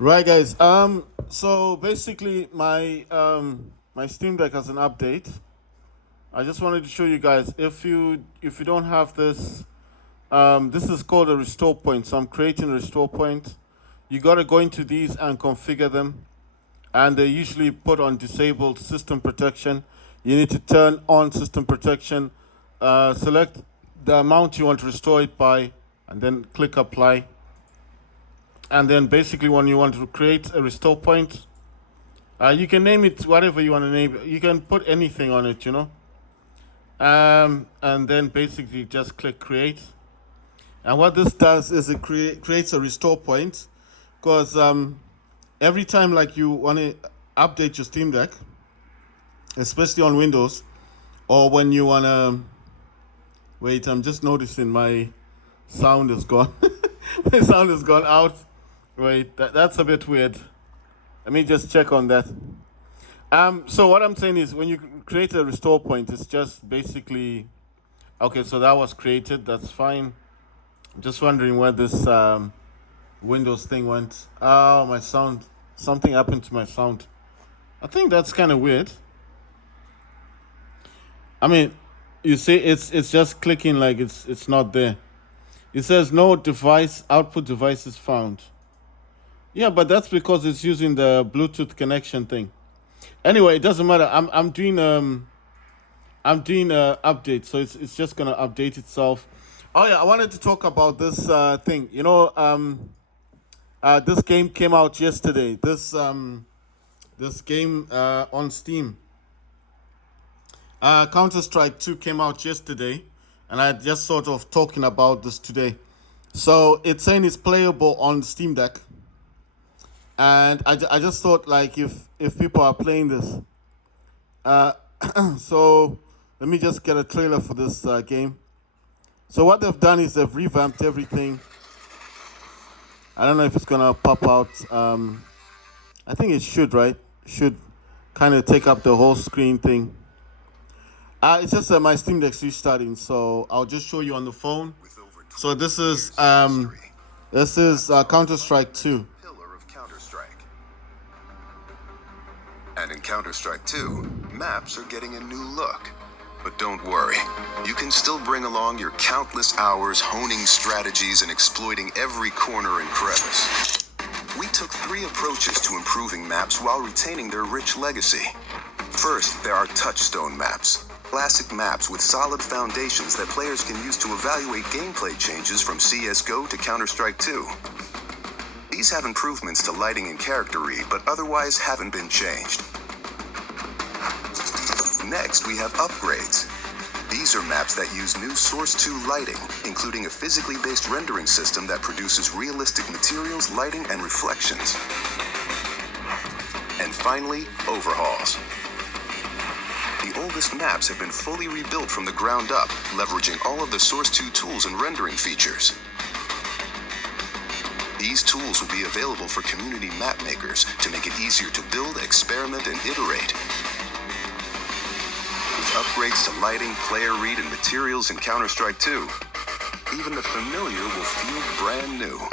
Right, guys. So basically, my Steam Deck has an update. I just wanted to show you guys if you don't have this, this is called a restore point. So I'm creating a restore point. You gotta go into these and configure them, and they usually put on disabled system protection. You need to turn on system protection, select the amount you want to restore it by, and then click apply. And then basically, when you want to create a restore point, you can name it whatever you want to name it. You can put anything on it, and then basically just click create. And what this does is it creates a restore point, because every time like you want to update your Steam Deck, especially on Windows, or when you want to wait, I'm just noticing my sound is gone. My sound has gone out. Wait, that's a bit weird. Let me just check on that. So what I'm saying is, when you create a restore point, it's just basically okay. So that was created. That's fine. I'm just wondering where this Windows thing went. Oh, my sound. Something happened to my sound. I think that's kind of weird. I mean, you see, it's just clicking like it's not there. It says no device output devices found. Yeah, but that's because it's using the Bluetooth connection thing. Anyway, it doesn't matter. I'm doing a update, so it's just gonna update itself. Oh yeah, I wanted to talk about this thing. This game came out yesterday. This game on Steam, Counter Strike 2 came out yesterday, and I just sort of talking about this today. So it's saying it's playable on Steam Deck, and I just thought like if people are playing this, so let me just get a trailer for this game. So what they've done is they've revamped everything. I don't know if it's gonna pop out. I think it should, right? Should kind of take up the whole screen thing. It's just my Steam Deck's restarting, so I'll just show you on the phone. So this is Counter Strike 2. Pillar of Counter-Strike. And in Counter-Strike 2, maps are getting a new look. But don't worry, you can still bring along your countless hours honing strategies and exploiting every corner and crevice. We took 3 approaches to improving maps while retaining their rich legacy. First, there are touchstone maps. Classic maps with solid foundations that players can use to evaluate gameplay changes from CSGO to Counter-Strike 2. These have improvements to lighting and character read, but otherwise haven't been changed. Next, we have upgrades. These are maps that use new Source 2 lighting, including a physically based rendering system that produces realistic materials, lighting, and reflections. And finally, overhauls. The oldest maps have been fully rebuilt from the ground up, leveraging all of the Source 2 tools and rendering features. These tools will be available for community map makers to make it easier to build, experiment, and iterate. With upgrades to lighting, player read, and materials in Counter-Strike 2, even the familiar will feel brand new.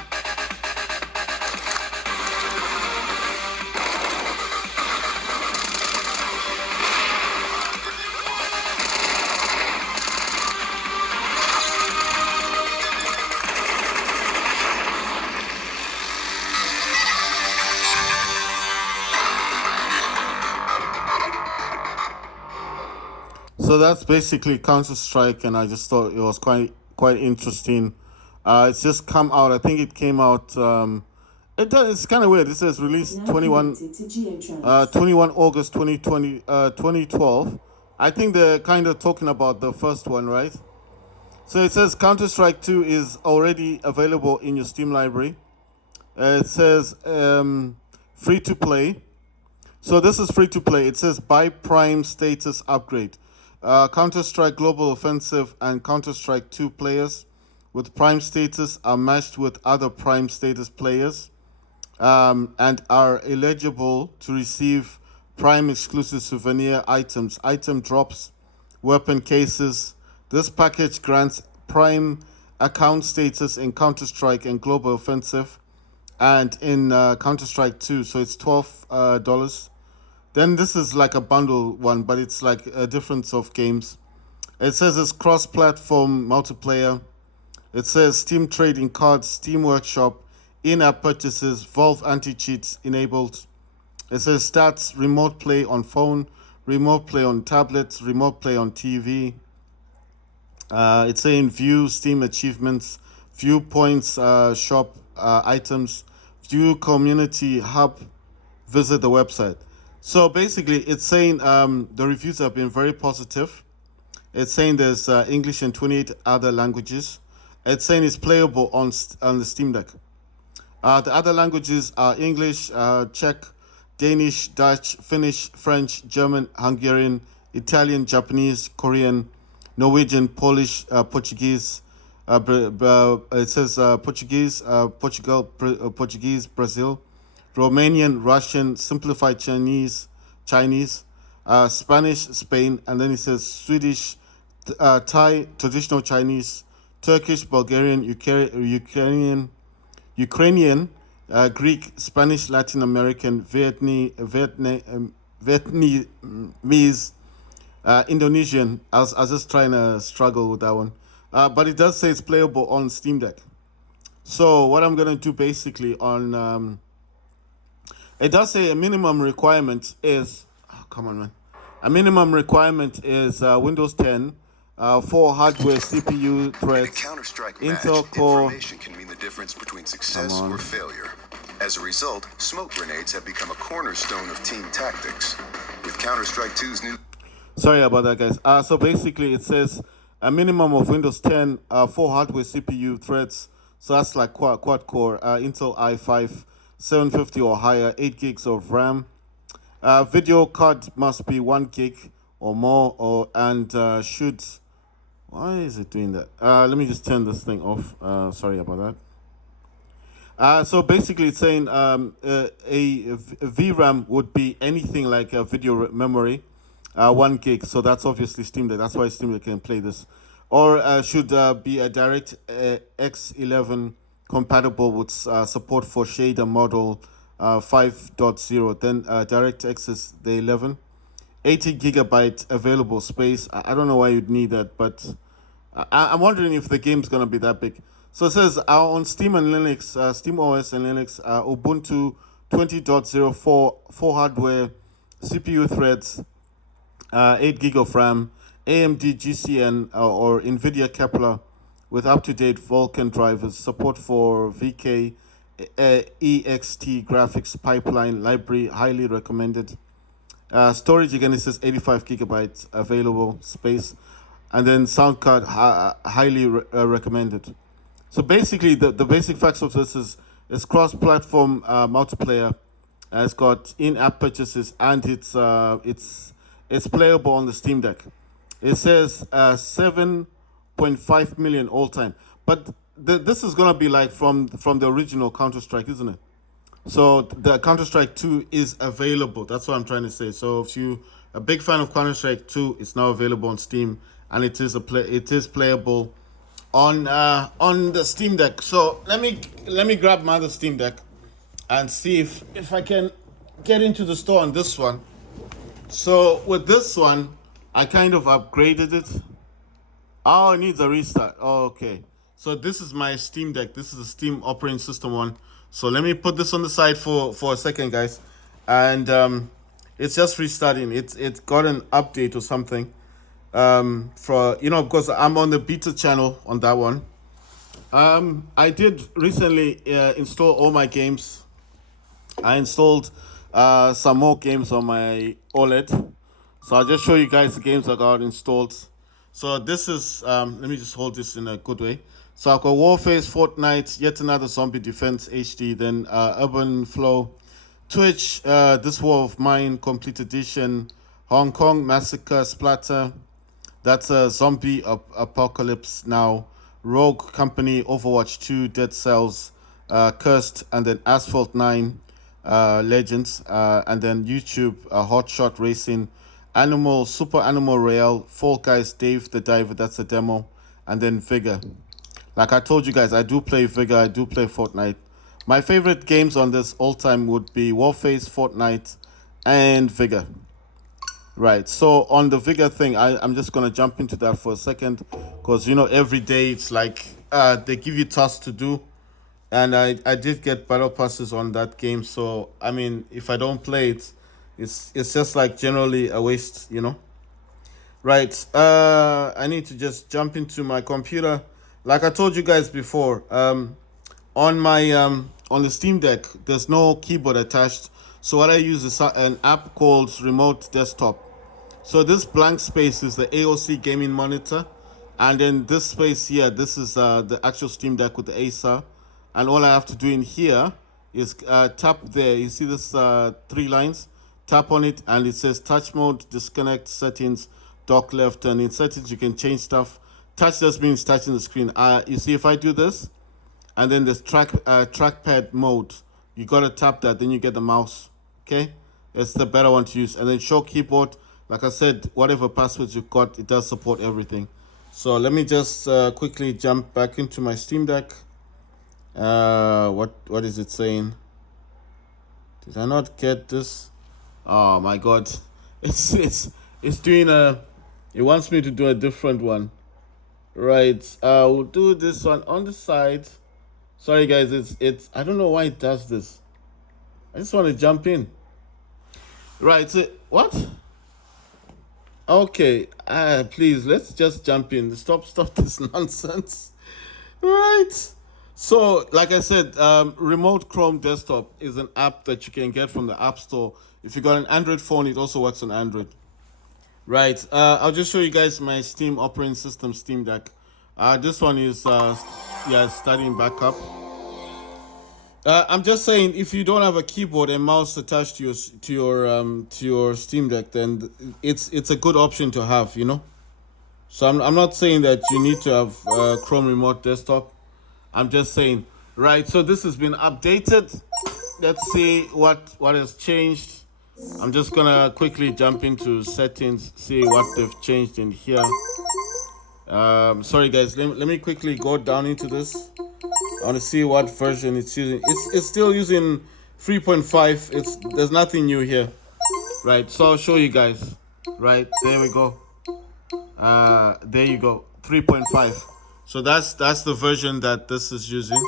So that's basically Counter Strike, and I just thought it was quite interesting. It's just come out. I think it came out. It's kind of weird. It says released 21 August 2020 2012. I think they're kind of talking about the first one, right? So it says Counter Strike 2 is already available in your Steam library. It says free to play. So this is free to play. It says buy Prime status upgrade. Counter-Strike Global Offensive and Counter-Strike 2 players with Prime status are matched with other Prime status players and are eligible to receive Prime exclusive souvenir items, item drops, weapon cases. This package grants Prime account status in Counter-Strike and Global Offensive and in Counter-Strike 2, so it's $12. Then this is like a bundle one, but it's like a difference of games. It says it's cross-platform multiplayer. It says Steam trading cards, Steam Workshop, in-app purchases, Valve anti-cheats enabled. It says stats, remote play on phone, remote play on tablets, remote play on TV. It's saying view Steam achievements, view points, shop items, view community hub, visit the website. So basically, it's saying the reviews have been very positive. It's saying there's English and 28 other languages. It's saying it's playable on the Steam Deck. The other languages are English, Czech, Danish, Dutch, Finnish, French, German, Hungarian, Italian, Japanese, Korean, Norwegian, Polish, Portuguese. It says Portuguese, Portugal, Portuguese, Brazil, Romanian, Russian, simplified Chinese, Spanish, Spain, and then it says Swedish, Thai, traditional Chinese, Turkish, Bulgarian, Ukrainian, Greek, Spanish, Latin American, Vietnamese, Indonesian. I was just trying to struggle with that one. But it does say it's playable on Steam Deck. So what I'm going to do basically on... it does say a minimum requirement is... Oh, come on, man. A minimum requirement is Windows 10, 4 hardware CPU threads, Counter-Strike Intel match, Core... information can mean the difference between success or failure. As a result, smoke grenades have become a cornerstone of team tactics. With Counter-Strike 2's new... Sorry about that, guys. So basically, it says a minimum of Windows 10, 4 hardware CPU threads. So that's like quad core, Intel i5, 750 or higher, 8 gigs of RAM. Video card must be 1 gig or more, and should... Why is it doing that? Let me just turn this thing off. Sorry about that. So basically, it's saying a VRAM would be anything like a video memory, 1 gig. So that's obviously Steam Deck. That's why Steam Deck can play this. Or should be a DirectX 11 compatible with support for shader model 5.0. Then DirectX is the 11. 80 gigabyte available space. I don't know why you'd need that, but I'm wondering if the game's gonna be that big. So it says on Steam and Linux, SteamOS and Linux, Ubuntu 20.04, 4 hardware, CPU threads, 8 gig of RAM, AMD GCN or NVIDIA Kepler with up-to-date Vulkan drivers, support for VK, EXT graphics pipeline library, highly recommended. Storage again, it says 85 gigabytes available space, and then sound card highly recommended. So basically, the basic facts of this is it's cross-platform multiplayer. It's got in-app purchases, and it's playable on the Steam Deck. It says 7.5 million all time, but this is gonna be like from the original Counter-Strike, isn't it? So the Counter-Strike 2 is available. That's what I'm trying to say. So if you a big fan of Counter-Strike 2, it's now available on Steam, and it is playable on the Steam Deck. So let me grab my other Steam Deck and see if I can get into the store on this one. So with this one, I kind of upgraded it. Oh, it needs a restart. Oh, okay. So this is my Steam Deck. This is the Steam operating system one. So let me put this on the side for a second, guys. And it's just restarting. It got an update or something. Because I'm on the beta channel on that one. I did recently install all my games. I installed some more games on my OLED. So I'll just show you guys the games I got installed. So this is, let me just hold this in a good way. So I've got Warfare, Fortnite, yet another Zombie Defense HD, then Urban Flow, Twitch, This War of Mine, Complete Edition, Hong Kong Massacre, Splatter, that's a Zombie Apocalypse Now, Rogue Company, Overwatch 2, Dead Cells, Cursed, and then Asphalt 9, Legends, and then YouTube, Hotshot Racing, Super Animal Royale, Fall Guys, Dave the Diver, that's a demo, and then Vigor. Like I told you guys, I do play Vigor, I do play Fortnite, My favorite games on this all time would be Warface, Fortnite, and Vigor. Right. So on the Vigor thing, I'm just gonna jump into that for a second, because every day it's like they give you tasks to do, and I did get battle passes on that game. So I mean, if I don't play it, it's just like generally a waste. Right. I need to just jump into my computer. Like I told you guys before, on my on the Steam Deck, there's no keyboard attached. So what I use is an app called Remote Desktop. So this blank space is the AOC gaming monitor, and then this space here, this is the actual Steam Deck with the Acer, and all I have to do in here is tap there. You see this three lines? Tap on it, and it says touch mode, disconnect, settings, dock left, and in settings you can change stuff. Touch just means touching the screen. You see, if I do this, and then there's trackpad mode, you gotta tap that, then you get the mouse. Okay, it's the better one to use. And then show keyboard. Like I said, whatever passwords you've got, it does support everything. So let me just quickly jump back into my Steam Deck. What is it saying? Did I not get this? Oh my god, it's doing it wants me to do a different one. Right, we'll do this one on the side. Sorry guys, it's I don't know why it does this. I just want to jump in. Right, so what? Okay, please, let's just jump in. Stop this nonsense. Right. So, like I said, Remote Chrome Desktop is an app that you can get from the App Store. If you got an Android phone, it also works on Android. Right. I'll just show you guys my Steam operating system Steam Deck. This one is starting back up. I'm just saying, if you don't have a keyboard and mouse attached to your Steam Deck, then it's a good option to have. So I'm not saying that you need to have Chrome Remote Desktop. I'm just saying, right? So this has been updated. Let's see what has changed. I'm just gonna quickly jump into settings, see what they've changed in here. Sorry guys, let me quickly go down into this. I want to see what version it's using. It's still using 3.5. There's nothing new here. Right, so I'll show you guys. Right, there we go. There you go, 3.5. So that's the version that this is using.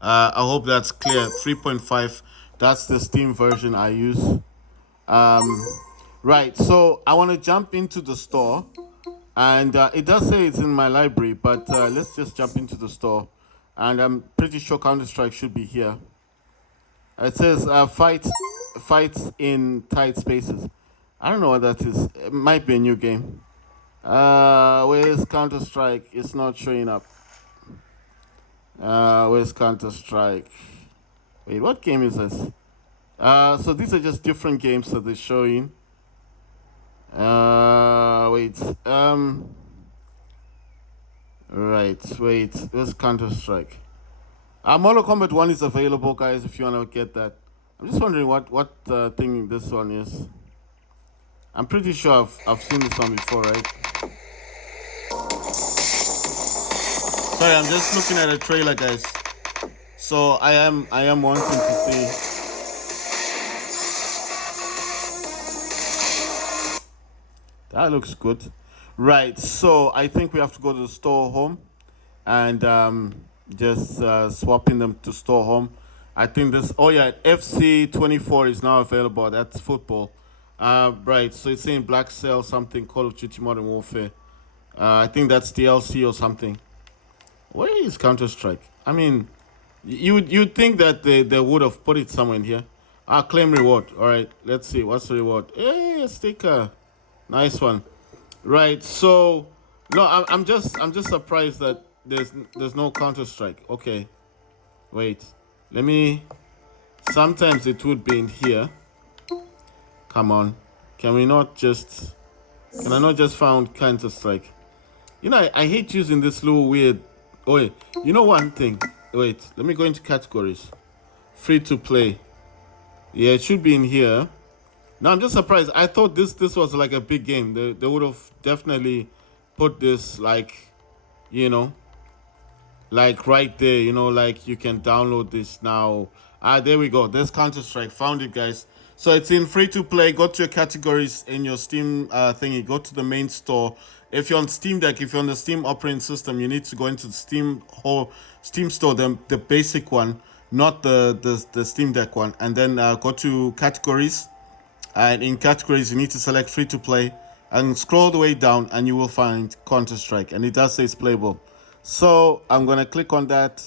I hope that's clear. 3.5. That's the Steam version I use. Right, so I want to jump into the store. And it does say it's in my library, but let's just jump into the store. And I'm pretty sure Counter-Strike should be here. It says fights in tight spaces. I don't know what that is. It might be a new game. Where's Counter-Strike? It's not showing up. Where's Counter-Strike? Wait, what game is this? So these are just different games that they're showing. Wait, where's Counter-Strike? Mortal Kombat 1 is available, guys, if you want to get that. I'm just wondering what thing this one is. I'm pretty sure I've seen this one before, right? Sorry, I'm just looking at a trailer, guys. So I am wanting to see. That looks good. Right, so I think we have to go to the store home and just swapping them to store home. I think this, FC 24 is now available. That's football. Right, so it's saying Black Cell something, Call of Duty Modern Warfare. I think that's DLC or something. Where is Counter-Strike? I mean, you'd think that they would have put it somewhere in here. Claim reward. All right, let's see. What's the reward? Hey, sticker. Nice one. Right, so no, I'm just surprised that there's no Counter-Strike. Okay, wait, let me. Sometimes it would be in here. Come on, can I not just found Counter-Strike? I hate using this little weird. Oh wait, one thing. Wait, let me go into categories. Free to play. Yeah, it should be in here. Now I'm just surprised. I thought this was like a big game. They would have definitely put this like, like right there, like you can download this now. There we go. There's Counter-Strike. Found it, guys. So it's in free to play. Go to your categories in your Steam thingy. Go to the main store. If you're on Steam Deck, if you're on the Steam operating system, you need to go into the Steam store, the basic one, not the Steam Deck one, and then go to categories. And in categories, you need to select free to play and scroll the way down, and you will find Counter-Strike, and it does say it's playable. So I'm gonna click on that.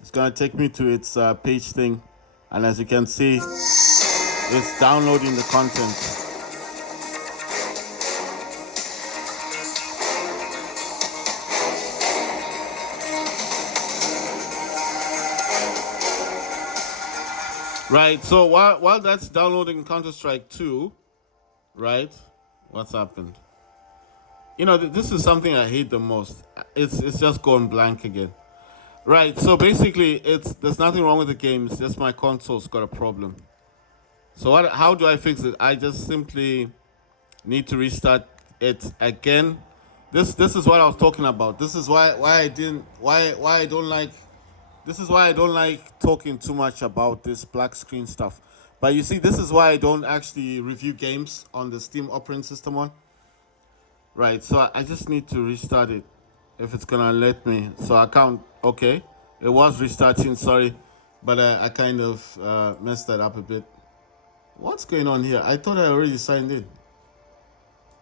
It's gonna take me to its page thing, and as you can see, it's downloading the content. Right. So while that's downloading Counter-Strike 2, right? What's happened? This is something I hate the most. It's just gone blank again. Right, so basically, there's nothing wrong with the game. It's just my console's got a problem. So how do I fix it? I just simply need to restart it again. This is what I was talking about. This is why I don't like. This is why I don't like talking too much about this black screen stuff. But you see, this is why I don't actually review games on the Steam operating system one. Right, so I just need to restart it if it's gonna let me. So I can't. Okay, it was restarting. Sorry, but I kind of messed that up a bit. What's going on here? I thought I already signed in.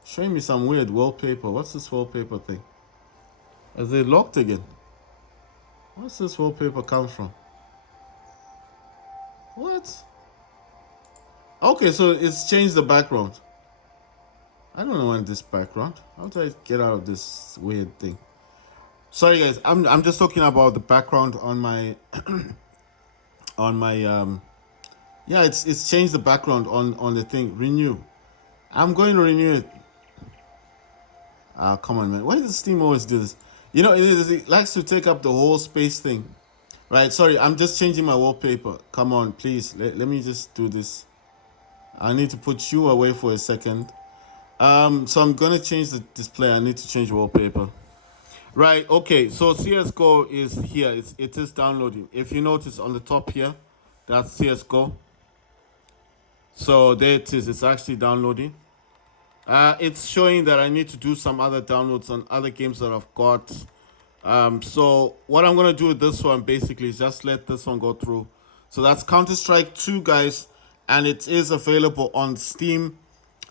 Showing me some weird wallpaper. What's this wallpaper thing? Is it locked again? What's this wallpaper come from? What? Okay, so it's changed the background. I don't know this background. How do I get out of this weird thing? Sorry guys, I'm just talking about the background on my yeah, it's changed the background on the thing. Renew. I'm going to renew it. Come on, man. Why does SteamOS do this? It likes to take up the whole space thing. Right, sorry, I'm just changing my wallpaper. Come on, please. Let me just do this. I need to put you away for a second. So I'm gonna change the display. I need to change wallpaper. Right, okay, so CSGO is here. It is downloading. If you notice on the top here, that's CSGO. So there it is. It's actually downloading. It's showing that I need to do some other downloads on other games that I've got. So what I'm going to do with this one basically is just let this one go through. So that's Counter-Strike 2, guys. And it is available on Steam,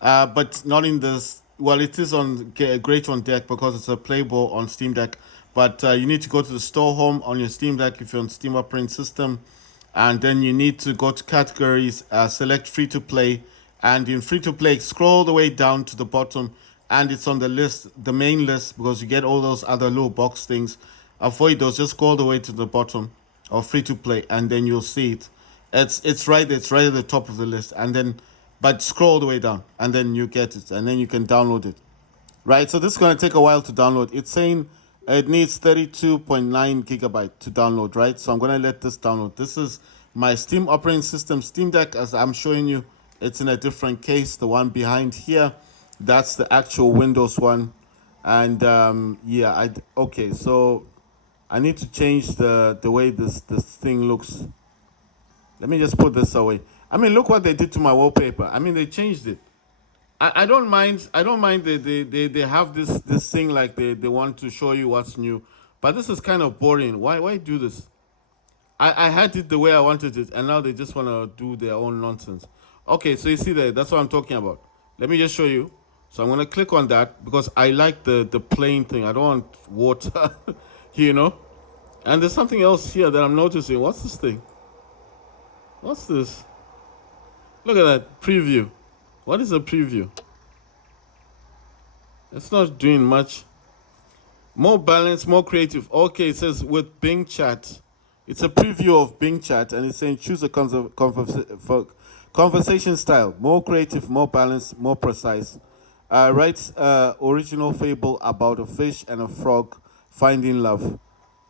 but not in this. Well, it is on great on Deck because it's a playable on Steam Deck. But you need to go to the store home on your Steam Deck if you're on Steam operating system. And then you need to go to categories, select free to play. And in free to play, scroll the way down to the bottom. And it's on the list, the main list, because you get all those other little box things. Avoid those, just go all the way to the bottom of free to play. And then you'll see it. It's right there, it's right at the top of the list. And then, but scroll all the way down. And then you get it. And then you can download it. Right, so this is going to take a while to download. It's saying it needs 32.9 gigabyte to download, right? So I'm going to let this download. This is my Steam operating system, Steam Deck, as I'm showing you. It's in a different case. The one behind here, that's the actual Windows one. And yeah, okay, so I need to change the way this thing looks. Let me just put this away. I mean, look what they did to my wallpaper. I mean, they changed it. I don't mind. I don't mind they have this thing like they want to show you what's new. But this is kind of boring. Why do this? I had it the way I wanted it, and now they just want to do their own nonsense. Okay, so you see there, that's what I'm talking about. Let me just show you. So I'm going to click on that because I like the plain thing. I don't want water, And there's something else here that I'm noticing. What's this thing? What's this? Look at that, preview. What is a preview? It's not doing much. More balanced, more creative. Okay, it says with Bing Chat. It's a preview of Bing Chat, and it's saying choose a conversation style. More creative, more balanced, more precise. Writes original fable about a fish and a frog finding love.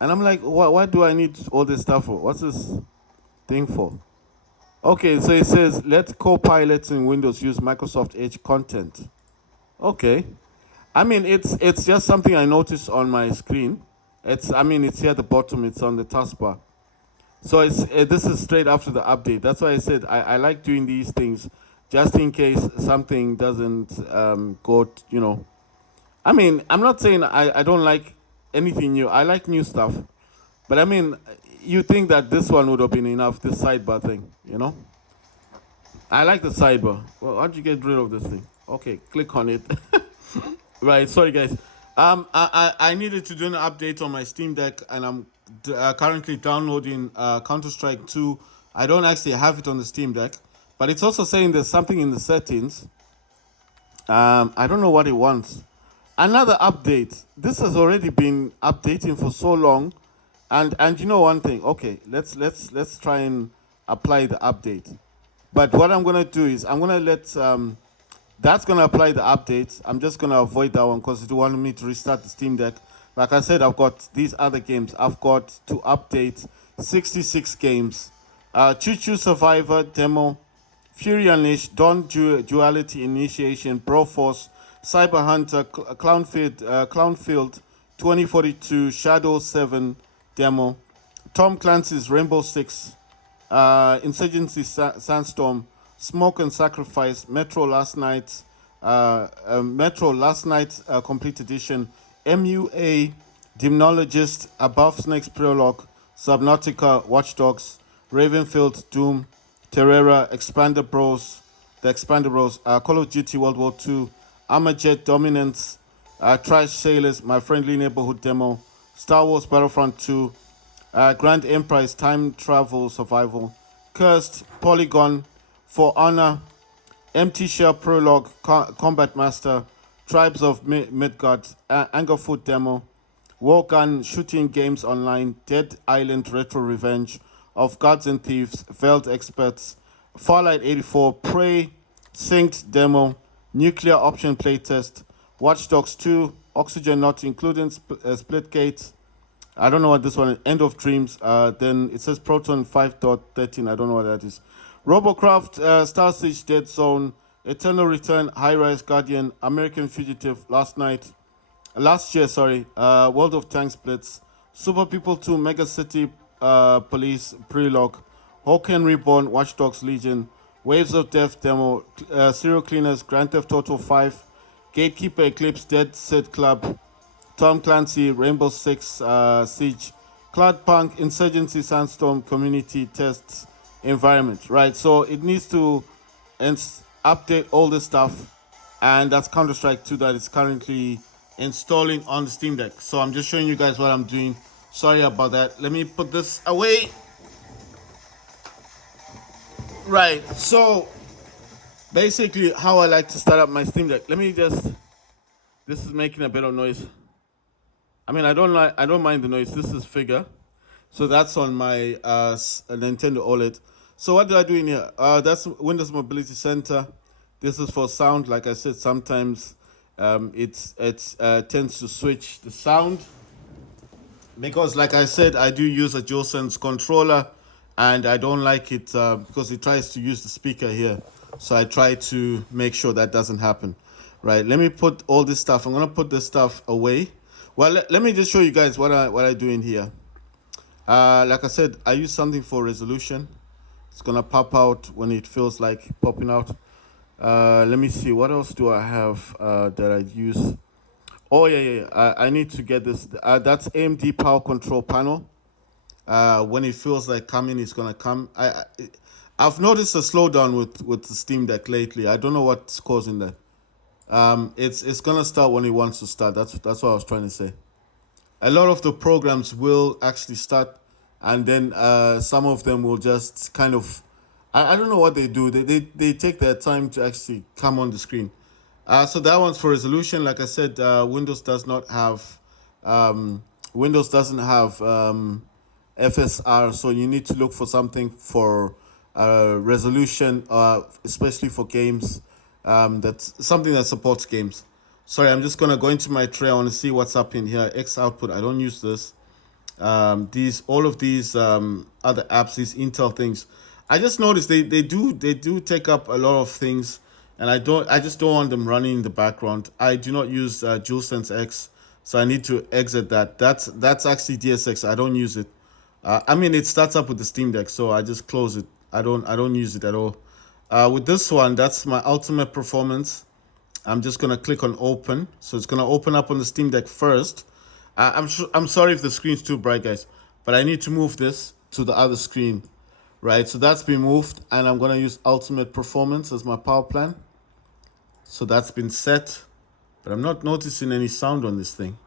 And I'm like, why do I need all this stuff for? What's this thing for? Okay, so it says, let co-pilots in Windows use Microsoft Edge content. Okay. I mean, it's just something I noticed on my screen. It's here at the bottom. It's on the taskbar. So this is straight after the update. That's why I said I like doing these things, just in case something doesn't I'm not saying I don't like anything new. I like new stuff, but you think that this one would have been enough? This sidebar thing. I like the sidebar. Well, how'd you get rid of this thing? Okay, click on it. Right, sorry guys. I needed to do an update on my Steam Deck, and I'm currently downloading Counter-Strike 2. I don't actually have it on the Steam Deck, but it's also saying there's something in the settings. I don't know what it wants. Another update. This has already been updating for so long, and you know one thing. Okay, let's try and apply the update. But what I'm gonna do is I'm gonna let that's gonna apply the updates. I'm just gonna avoid that one because it wanted me to restart the Steam Deck. Like I said, I've got these other games. I've got to update 66 games. Choo Choo Survivor demo, Fury Unleashed, Dawn Duality Initiation, Broforce, Cyber Hunter, Clownfield 2042, Shadow 7 demo, Tom Clancy's Rainbow Six, Insurgency Sandstorm, Smoke and Sacrifice, Metro Last Night, Complete Edition, MUA, Demonologist, Above Snakes Prologue, Subnautica, Watch Dogs, Ravenfield, Doom, Terrera, The Expander Bros, Call of Duty World War II, Armajet Dominance, Trash Sailors, My Friendly Neighborhood demo, Star Wars Battlefront 2, Grand Emprise Time Travel Survival, Cursed, Polygon, For Honor, Empty Shell Prologue, Combat Master, Tribes of Midgard, Angerfoot demo, Wargun Shooting Games Online, Dead Island Retro Revenge, Of Gods and Thieves, Veiled Experts, Farlight 84, Prey, Synced demo, Nuclear Option Playtest, Watch Dogs 2, Oxygen Not Including Splitgate. I don't know what this one is. End of Dreams. Then it says Proton 5.13. I don't know what that is. Robocraft, Star Siege, Dead Zone, Eternal Return, High Rise Guardian, American Fugitive, Last Year, World of Tanks Blitz, Super People 2, Mega City Police Prelogue, Hawken Reborn, Watch Dogs Legion, Waves of Death demo, Serial Cleaners, Grand Theft Auto 5, Gatekeeper Eclipse, Dead Set Club, Tom Clancy, Rainbow Six Siege, Cloudpunk, Insurgency Sandstorm, Community Tests, Environment. Right, so it needs to update all this stuff, and that's Counter-Strike 2 that is currently installing on the Steam Deck. So I'm just showing you guys what I'm doing. Sorry about that. Let me put this away. Right, so basically how I like to start up my Steam Deck. This is making a bit of noise. I don't mind the noise. This is Figure. So that's on my Nintendo OLED. So what do I do in here? That's Windows Mobility Center. This is for sound. Like I said, sometimes it tends to switch the sound. Because like I said, I do use a DualSense controller, and I don't like it because it tries to use the speaker here. So I try to make sure that doesn't happen. Right, let me put all this stuff. I'm going to put this stuff away. Well, let me just show you guys what I do in here. Like I said, I use something for resolution. It's going to pop out when it feels like popping out. Let me see. What else do I have that I use? Oh, yeah. I need to get this. That's AMD Power Control Panel. When it feels like coming, it's going to come. I've noticed a slowdown with the Steam Deck lately. I don't know what's causing that. It's going to start when it wants to start. That's what I was trying to say. A lot of the programs will actually start, and then some of them will just kind of... I don't know what they do. They take their time to actually come on the screen. So that one's for resolution. Like I said, Windows doesn't have FSR, so you need to look for something for resolution, especially for games. That's something that supports games. Sorry, I'm just gonna go into my tray. I want to see what's up in here. X output. I don't use this. All of these other apps, these Intel things. I just noticed they do take up a lot of things, and I just don't want them running in the background. I do not use DualSense X, So I need to exit that. That's actually DSX. I don't use it. I mean, it starts up with the Steam Deck, so I just close it. I don't use it at all. With this one, that's my ultimate performance. I'm just gonna click on open. So it's gonna open up on the Steam Deck first. I'm sorry if the screen's too bright, guys, but I need to move this to the other screen, right? So that's been moved, and I'm gonna use ultimate performance as my power plan. So that's been set, but I'm not noticing any sound on this thing.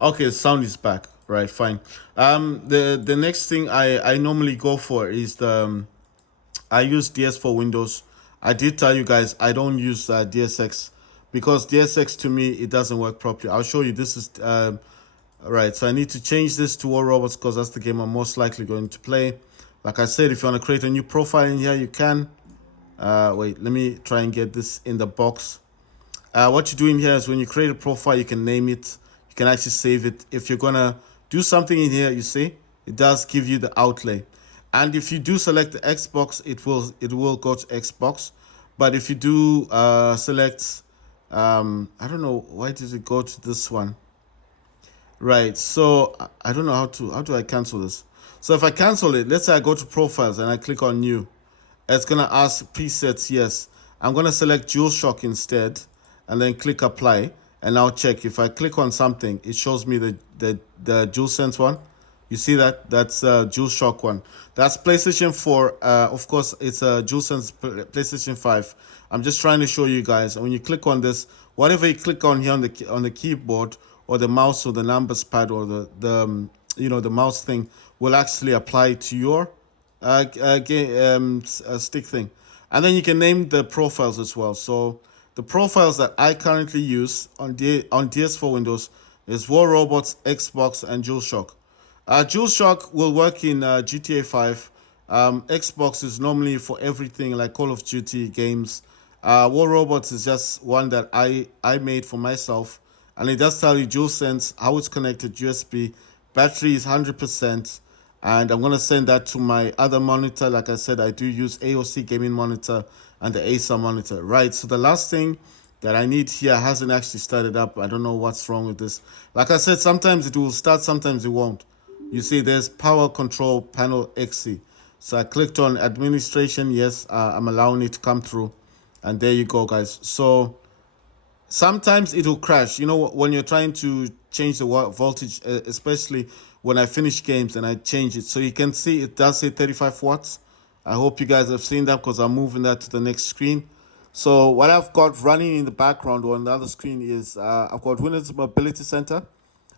Okay, the sound is back. Right, fine. The next thing I normally go for is I use DS for Windows. I did tell you guys I don't use DSX because DSX to me it doesn't work properly. I'll show you. This is right. So I need to change this to War Robots because that's the game I'm most likely going to play. Like I said, if you want to create a new profile in here, you can. Wait, let me try and get this in the box. What you do in here is when you create a profile, you can name it. You can actually save it. If you're gonna do something in here, you see, it does give you the outlay. And if you do select the Xbox, it will go to Xbox. But if you do select, I don't know why did it go to this one. Right. So I don't know how do I cancel this. So if I cancel it, let's say I go to profiles and I click on new, it's gonna ask presets. Yes, I'm gonna select DualShock instead, and then click apply. And I'll check if I click on something, it shows me the DualSense one. You see that? That's DualShock one. That's PlayStation 4. Of course, it's a DualSense PlayStation 5. I'm just trying to show you guys. When you click on this, whatever you click on here on the keyboard or the mouse or the numbers pad or the the mouse thing will actually apply to your stick thing, and then you can name the profiles as well. So the profiles that I currently use on DS4 Windows is War Robots, Xbox, and DualShock. DualShock will work in GTA 5. Xbox is normally for everything like Call of Duty games. War Robots is just one that I made for myself, and it does tell you DualSense, how it's connected, USB, battery is 100%, and I'm gonna send that to my other monitor. Like I said, I do use AOC gaming monitor and the Acer monitor. Right, so the last thing that I need here hasn't actually started up. I don't know what's wrong with this. Like I said, sometimes it will start, sometimes it won't. You see, there's power control panel XC. So I clicked on administration. Yes, I'm allowing it to come through. And there you go, guys. So sometimes it will crash. You know, when you're trying to change the voltage, especially when I finish games and I change it. So you can see it does say 35 watts. I hope you guys have seen that because I'm moving that to the next screen. So what I've got running in the background on the other screen is I've got Windows Mobility Center.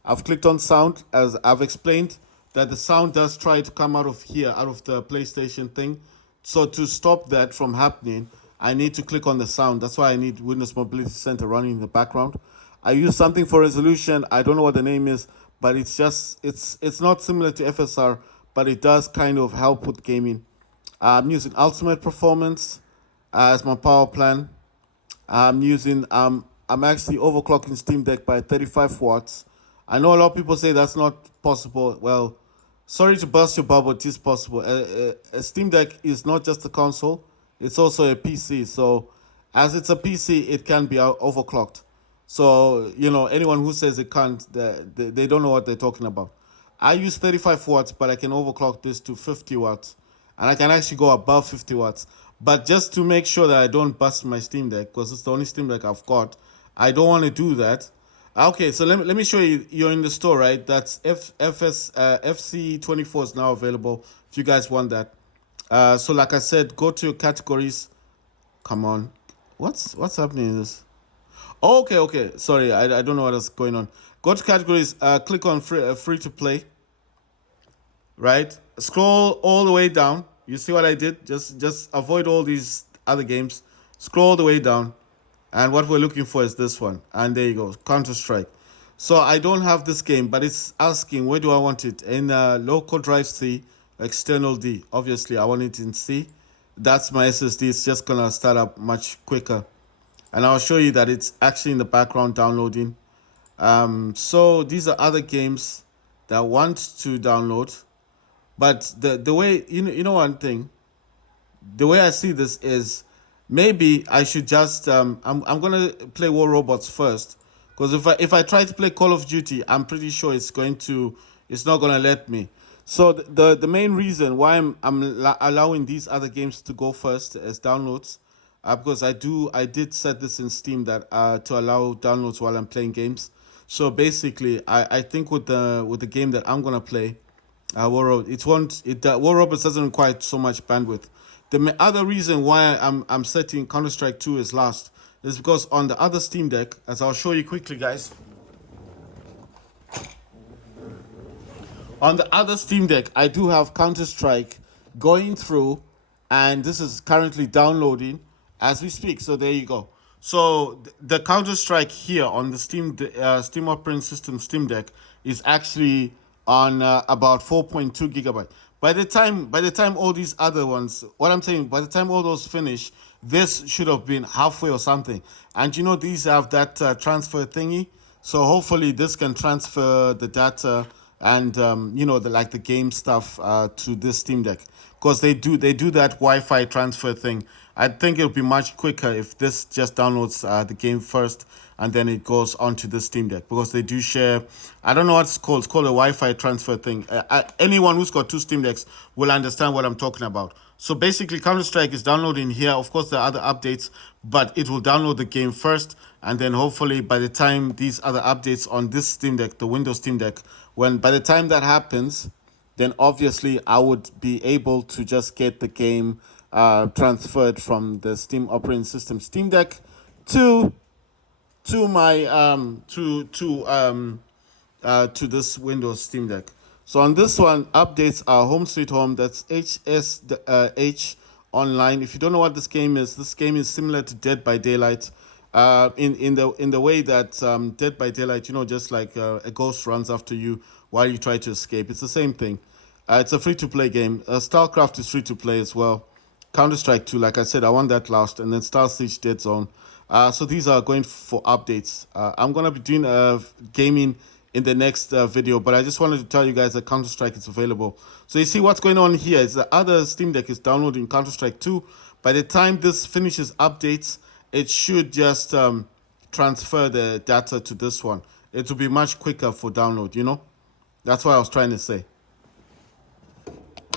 I've clicked on sound, as I've explained that the sound does try to come out of here, out of the PlayStation thing. So to stop that from happening, I need to click on the sound. That's why I need Windows Mobility Center running in the background. I use something for resolution. I don't know what the name is, but it's just, it's not similar to FSR, but it does kind of help with gaming. I'm using Ultimate Performance as my power plan. I'm actually overclocking Steam Deck by 35 watts. I know a lot of people say that's not possible. Well, sorry to burst your bubble, it is possible. A Steam Deck is not just a console, it's also a PC. So as it's a PC, it can be overclocked. So, anyone who says it can't, they don't know what they're talking about. I use 35 watts, but I can overclock this to 50 watts. And I can actually go above 50 watts. But just to make sure that I don't bust my Steam Deck, because it's the only Steam Deck I've got, I don't want to do that. Okay, so let me show you. You're in the store, right? That's FC24 is now available if you guys want that. So like I said, go to your categories. Come on. What's happening in this? Okay. Sorry, I don't know what is going on. Go to categories, click on free to play. Right? Scroll all the way down. You see what I did? Just avoid all these other games. Scroll all the way down. And what we're looking for is this one. And there you go, Counter-Strike. So I don't have this game, but it's asking, where do I want it? In local drive C, external D. Obviously, I want it in C. That's my SSD. It's just going to start up much quicker. And I'll show you that it's actually in the background downloading. So these are other games that want to download. But the way, you know one thing, the way I see this is maybe I should just, I'm going to play War Robots first Because if I try to play Call of Duty, I'm pretty sure it's not gonna let me. So the main reason why I'm allowing these other games to go first as downloads, because I did set this in Steam that to allow downloads while I'm playing games. So basically, I think with the game that I'm gonna play, War Robots, War Robots doesn't require so much bandwidth. The other reason why I'm setting Counter Strike 2 as last is because on the other Steam Deck, as I'll show you quickly, guys. On the other Steam Deck, I do have Counter Strike going through, and this is currently downloading as we speak. So there you go. So the Counter Strike here on the Steam operating system Steam Deck is actually on about 4.2 gigabyte. By the time all these other ones, what I'm saying, by the time all those finish, this should have been halfway or something. And you know these have that transfer thingy, so hopefully this can transfer the data and the game stuff to this Steam Deck, because they do that Wi-Fi transfer thing. I think it'll be much quicker if this just downloads the game first and then it goes onto the Steam Deck, because they do share. I don't know what it's called. It's called a Wi-Fi transfer thing. Anyone who's got two Steam Decks will understand what I'm talking about. So basically, Counter Strike is downloading here. Of course, there are other updates, but it will download the game first, and then hopefully by the time these other updates on this Steam Deck, the Windows Steam Deck, by the time that happens, then obviously I would be able to just get the game transferred from the Steam operating system Steam Deck to my to this Windows Steam Deck. So on this one, updates are Home Sweet Home. That's HSH Online. If you don't know what this game is similar to Dead by Daylight. In the way that Dead by Daylight, just like a ghost runs after you while you try to escape. It's the same thing. It's a free-to-play game. StarCraft is free-to-play as well. Counter-Strike 2, like I said, I won that last. And then Star Siege Dead Zone. So these are going for updates. I'm going to be doing gaming in the next video, but I just wanted to tell you guys that Counter-Strike is available. So you see what's going on here is the other Steam Deck is downloading Counter-Strike 2. By the time this finishes updates, it should just transfer the data to this one. It will be much quicker for download, That's what I was trying to say.